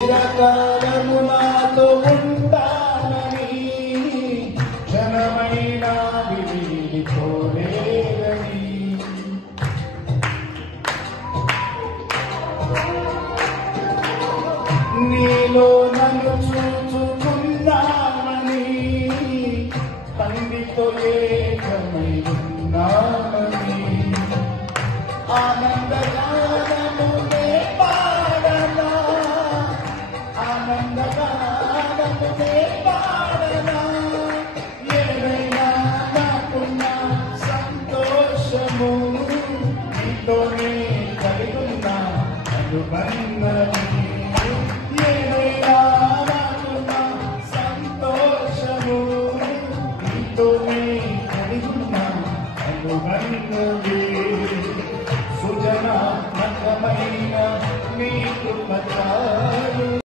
చిరకాలము నాతో ఉంటానని క్షణమైనా వీడిపోలేదని నీలో నన్ను చూచుకున్నామని తండ్రితో ఏకమై ఉన్నామని ఆనందగా